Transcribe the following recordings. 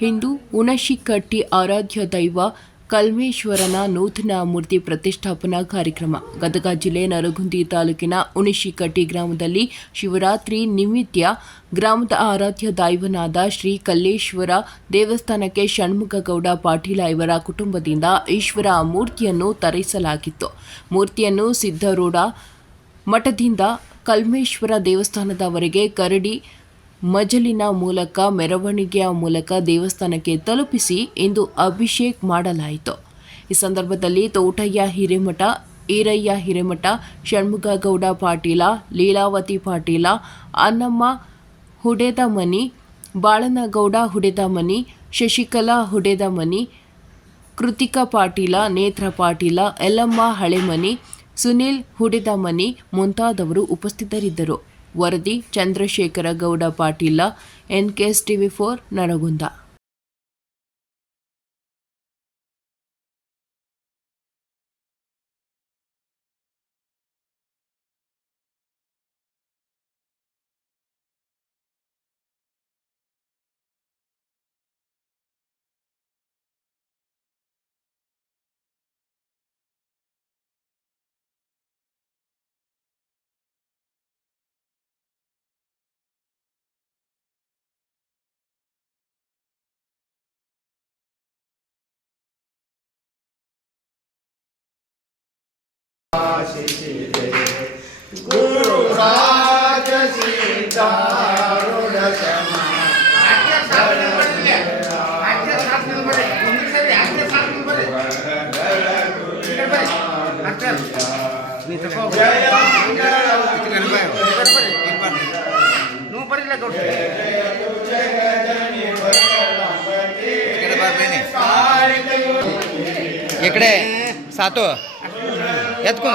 ಹಿಂದೂ ಉಣಶಿಕಟ್ಟಿ ಆರಾಧ್ಯ ದೈವ ಕಲ್ಮೇಶ್ವರನ ನೂತನ ಮೂರ್ತಿ ಪ್ರತಿಷ್ಠಾಪನಾ ಕಾರ್ಯಕ್ರಮ. ಗದಗ ಜಿಲ್ಲೆ ನರಗುಂದಿ ತಾಲೂಕಿನ ಉಣಿಶಿಕಟ್ಟಿ ಗ್ರಾಮದಲ್ಲಿ ಶಿವರಾತ್ರಿ ನಿಮಿತ್ಯ ಗ್ರಾಮದ ಆರಾಧ್ಯ ದೈವನಾದ ಶ್ರೀ ಕಲ್ಲೇಶ್ವರ ದೇವಸ್ಥಾನಕ್ಕೆ ಷಣ್ಮುಖಗೌಡ ಪಾಟೀಲ ಇವರ ಕುಟುಂಬದಿಂದ ಈಶ್ವರ ಮೂರ್ತಿಯನ್ನು ತರಿಸಲಾಗಿತ್ತು. ಮೂರ್ತಿಯನ್ನು ಸಿದ್ಧರೂಢ ಮಠದಿಂದ ಕಲ್ಮೇಶ್ವರ ದೇವಸ್ಥಾನದವರೆಗೆ ಕರಡಿ ಮಜಲಿನ ಮೂಲಕ, ಮೆರವಣಿಗೆಯ ಮೂಲಕ ದೇವಸ್ಥಾನಕ್ಕೆ ತಲುಪಿಸಿ ಇಂದು ಅಭಿಷೇಕ್ ಮಾಡಲಾಯಿತು. ಈ ಸಂದರ್ಭದಲ್ಲಿ ತೋಟಯ್ಯ ಹಿರೇಮಠ ಈರಯ್ಯ ಹಿರೇಮಠ ಷಣ್ಮುಖಗೌಡ ಪಾಟೀಲ, ಲೀಲಾವತಿ ಪಾಟೀಲ ಅನ್ನಮ್ಮ ಹುಡೇದಮನಿ, ಬಾಳನಗೌಡ ಹುಡೇದಮನಿ, ಶಶಿಕಲಾ ಹುಡೇದಮನಿ, ಕೃತಿಕಾ ಪಾಟೀಲ, ನೇತ್ರ ಪಾಟೀಲ, ಯಲ್ಲಮ್ಮ ಹಳೆಮನಿ, ಸುನಿಲ್ ಹುಡೇದಮನಿ ಮುಂತಾದವರು ಉಪಸ್ಥಿತರಿದ್ದರು. ವರದಿ Chandrashekhar Gowda Patil NKS TV four Naragund. నువ్వు పరిలే ఇక్కడ సాతో ఎత్తుకో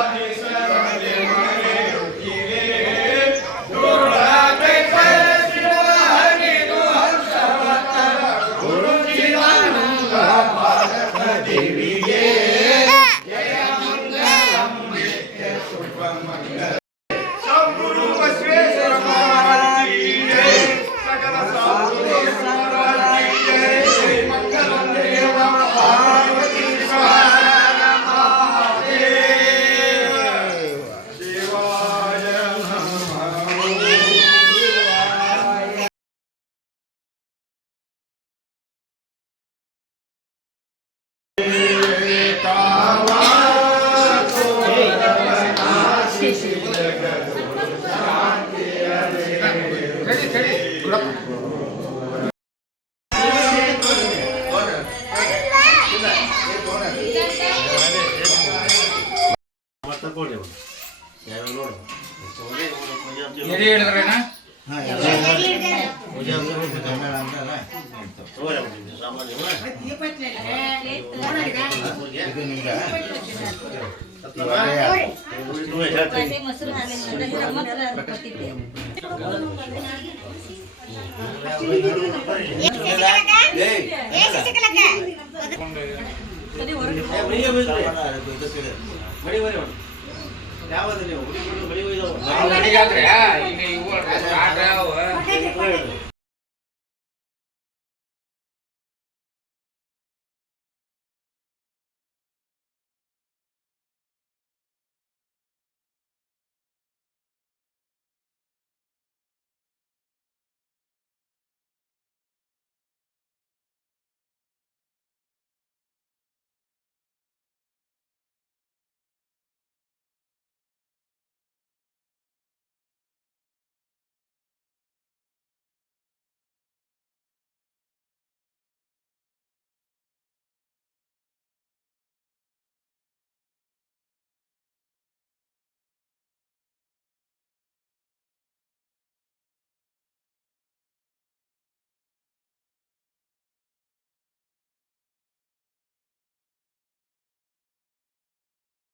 ಎಲ್ಲಿ ಹೇಳಿದ್ರೇನ ಮೊಸರು ಹಾಲಿನ ನೀವು ಹುಡುಗಿ ಹುಡುಗಿ ನೀವು ಮನೆಗಾದ್ರೆ ಈಗ ಇವು